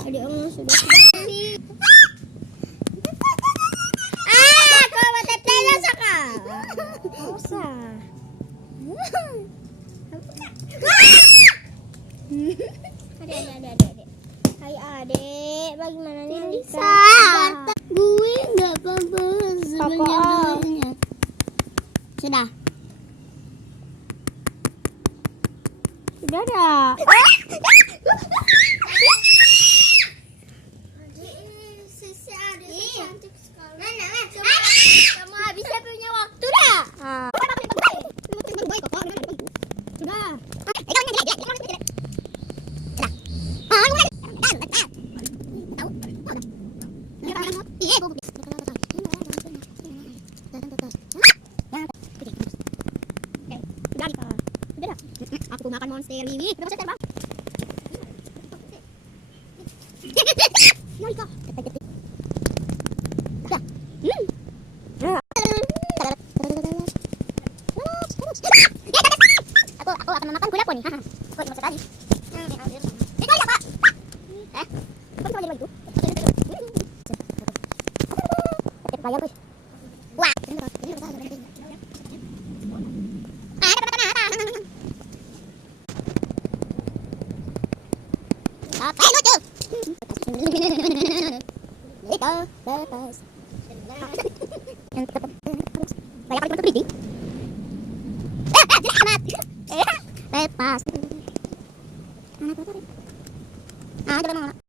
Adik Om sudah sih. Kau matetela saka. Usah. Adik. Hai adik, bagaimana nih Lisa? Gue nggak apa-apa sebenarnya. Sudah. Sudah dah. Sisi adik cantik sekali. Kamu habisnya punya waktu dah. Sudah. Aku makan monster ini. Berapa setel, Bang? Ika. Aku akan memakan kuda poni. Kok cuma sekali? Sekali apa? Kok cuma jadi begitu? Bayar, guys. Wah. Lepas.